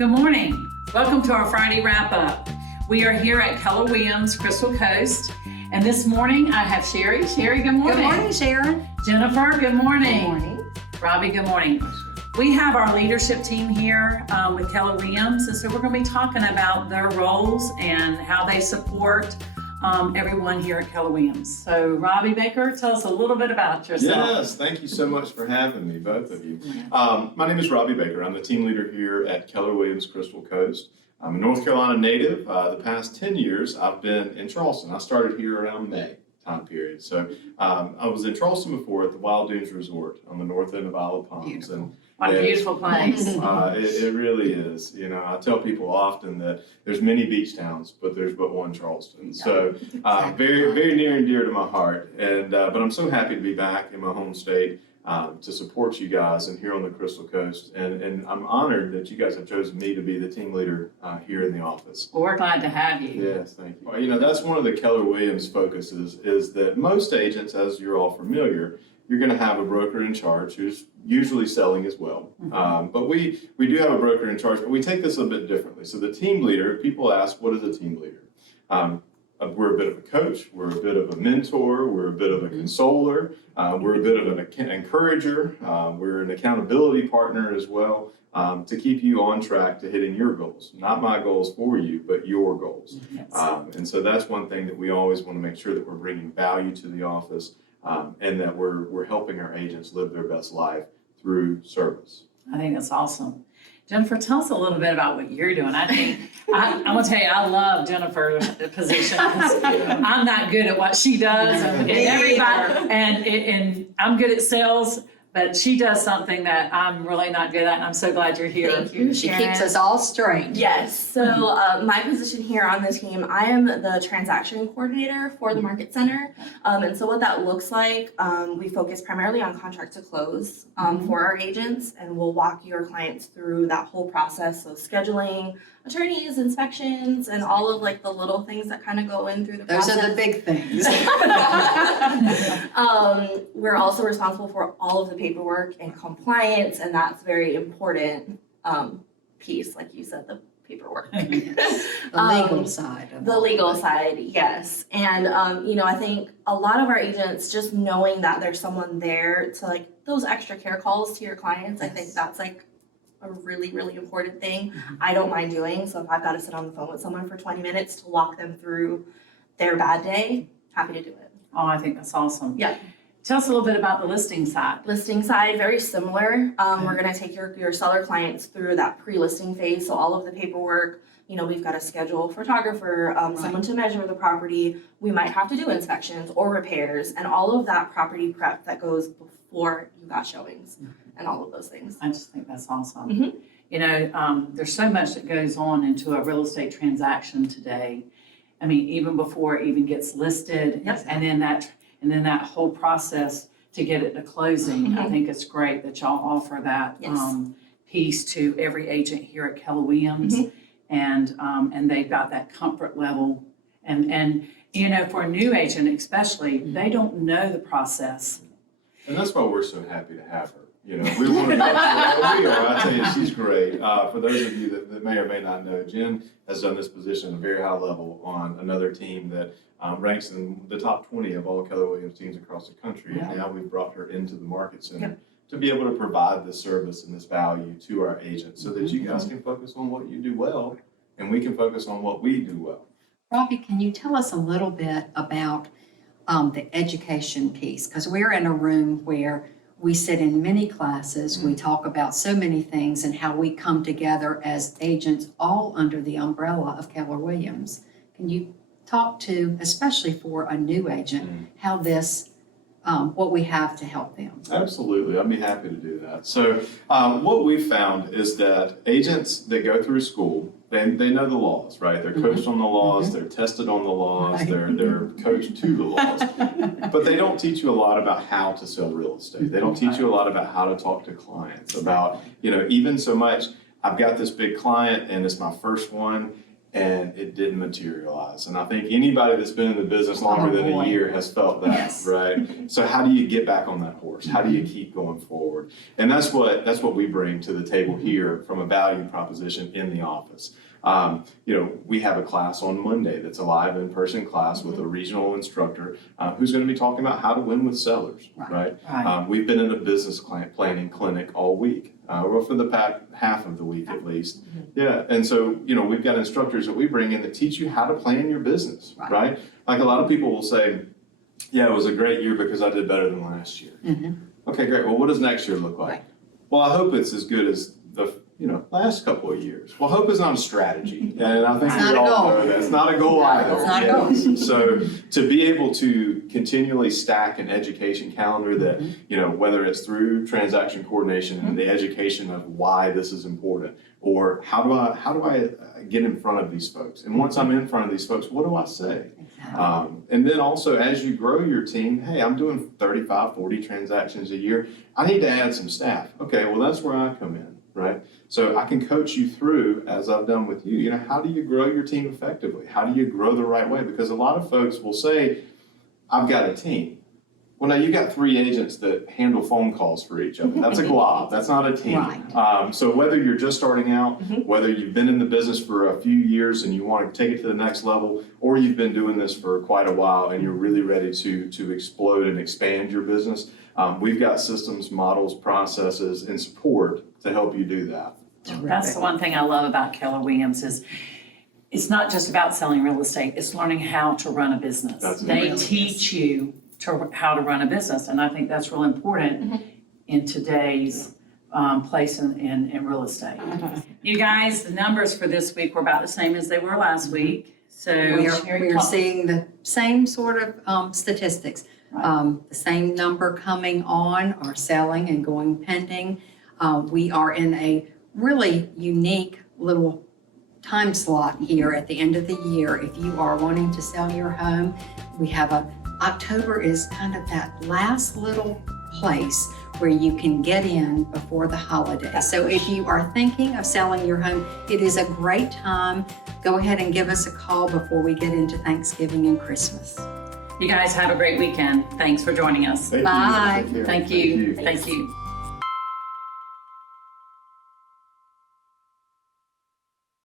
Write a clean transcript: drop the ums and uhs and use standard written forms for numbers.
Good morning. Welcome to our Friday wrap-up. We are here at Keller Williams Crystal Coast, and this morning I have Sherry. Sherry, good morning. Good morning, Sharon. Jennifer, good morning. Good morning. Robbie, good morning. We have our leadership team here with Keller Williams, and so we're going to be talking about their roles and how they support everyone here at Keller Williams. So Robbie Baker, tell us a little bit about yourself. Yes, thank you so much for having me, both of you. My name is Robbie Baker. I'm the team leader here at Keller Williams Crystal Coast. I'm a North Carolina native. The past 10 years I've been in Charleston. I started here around May time period. So I was in Charleston before at the Wild Dunes Resort on the north end of Isle of Palms. Beautiful. And What a beautiful place. it really is. You know, I tell people often that there's many beach towns, but there's but one Charleston. So very, very near and dear to my heart. And but I'm so happy to be back in my home state to support you guys and here on the Crystal Coast. And I'm honored that you guys have chosen me to be the team leader here in the office. Well, we're glad to have you. Yes, thank you. You know, that's one of the Keller Williams focuses is that most agents, as you're all familiar, you're going to have a broker in charge who's usually selling as well. But we do have a broker in charge, but we take this a bit differently. So the team leader, people ask, what is a team leader? We're a bit of a coach, we're a bit of a mentor, we're a bit of a consoler, we're a bit of an encourager, we're an accountability partner as well to keep you on track to hitting your goals. Not my goals for you, but your goals. Yes. And so that's one thing that we always want to make sure that we're bringing value to the office. And that we're helping our agents live their best life through service. I think that's awesome. Jennifer, tell us a little bit about what you're doing. I think, I'm going to tell you, I love Jennifer's position. I'm not good at what she does, and everybody, and I'm good at sales, but she does something that I'm really not good at, and I'm so glad you're here. Thank you. She keeps us all straight. Yes, so my position here on the team, I am the transaction coordinator for the market center. And so what that looks like, we focus primarily on contract to close for our agents, and we'll walk your clients through that whole process. So scheduling, attorneys, inspections, and all of like the little things that kind of go in through the Those process. are the big things. We're also responsible for all of the paperwork and compliance, and that's very important piece, like you said, the paperwork. The legal side of The all legal of it. side, yes. And, you know, I think a lot of our agents, just knowing that there's someone there to like those extra care calls to your clients, I think Yes. that's like a really, really important thing. I don't mind doing. So if I've got to sit on the phone with someone for 20 minutes to walk them through their bad day, happy to do it. Oh, I think that's awesome. Yeah. Tell us a little bit about the listing side. Listing side, very similar. We're gonna take your seller clients through that pre-listing phase. So all of the paperwork, you know, we've got to schedule a photographer, someone to measure the property. We might have to do inspections or repairs, and all of that property prep that goes before you got showings and all of those things. I just think that's awesome. Mhm. You know, there's so much that goes on into a real estate transaction today. I mean, even before it even gets listed, Yep. and then that whole process to get it to closing. I think it's great that y'all offer that Yes. piece to every agent here at Keller Williams, and they've got that comfort level. And you know, for a new agent especially, they don't know the process. And that's why we're so happy to have her. You know, we want to make sure we are. I tell you, she's great. For those of you that may or may not know, Jen has done this position at a very high level on another team that ranks in the top 20 of all Keller Williams teams across the country. Yeah. And now we've brought her into the market center Yep. to be able to provide this service and this value to our agents so that you guys can focus on what you do well and we can focus on what we do well. Robbie, can you tell us a little bit about the education piece? Because we're in a room where we sit in many classes, we talk about so many things and how we come together as agents all under the umbrella of Keller Williams. Can you talk to, especially for a new agent, how this, what we have to help them? Absolutely, I'd be happy to do that. So what we've found is that agents that go through school, they know the laws, right? They're coached on the laws, they're tested on the laws, Right. they're coached to the laws. But they don't teach you a lot about how to sell real estate. They don't teach you a lot about how to talk to clients, about, you know, even so much, I've got this big client and it's my first one, and it didn't materialize. And I think anybody that's been in the business longer than a year has felt that, Yes. right? So how do you get back on that horse? How do you keep going forward? And that's what we bring to the table here from a value proposition in the office. We have a class on Monday that's a live in-person class with a regional instructor who's going to be talking about how to win with sellers, right? We've been in a business planning clinic all week, or for the past half of the week at least. Yeah, and so, we've got instructors that we bring in that teach you how to plan your business, right? Like a lot of people will say, yeah, it was a great year because I did better than last year. Okay, great. Well, what does next year look like? Well, I hope it's as good as the last couple of years. Well, hope is not a strategy, and I think we all know that. It's not a goal either. It's not a goal. So to be able to continually stack an education calendar that, whether it's through transaction coordination and the education of why this is important, or how do I get in front of these folks? And once I'm in front of these folks, what do I say? And then also as you grow your team, hey, I'm doing 35, 40 transactions a year. I need to add some staff. Okay, well, that's where I come in, right? So I can coach you through, as I've done with you, how do you grow your team effectively? How do you grow the right way? Because a lot of folks will say, I've got a team. Well, now you got 3 agents that handle phone calls for each other. That's a glob. That's not a team. Right. So whether you're just starting out, whether you've been in the business for a few years and you want to take it to the next level, or you've been doing this for quite a while and you're really ready to explode and expand your business, we've got systems, models, processes, and support to help you do that. That's the one thing I love about Keller Williams is it's not just about selling real estate, it's learning how to run a business. They teach you how to run a business, and I think that's real important in today's place in real estate. You guys, the numbers for this week were about the same as they were last week. So We are seeing the same sort of statistics. The same number coming on are selling and going pending. We are in a really unique little time slot here at the end of the year. If you are wanting to sell your home, we have October is kind of that last little place where you can get in before the holidays. So if you are thinking of selling your home, it is a great time. Go ahead and give us a call before we get into Thanksgiving and Christmas. you guys have a great weekend. Thanks for joining us. Thank you. Bye. Take care. Thank you. Thank you.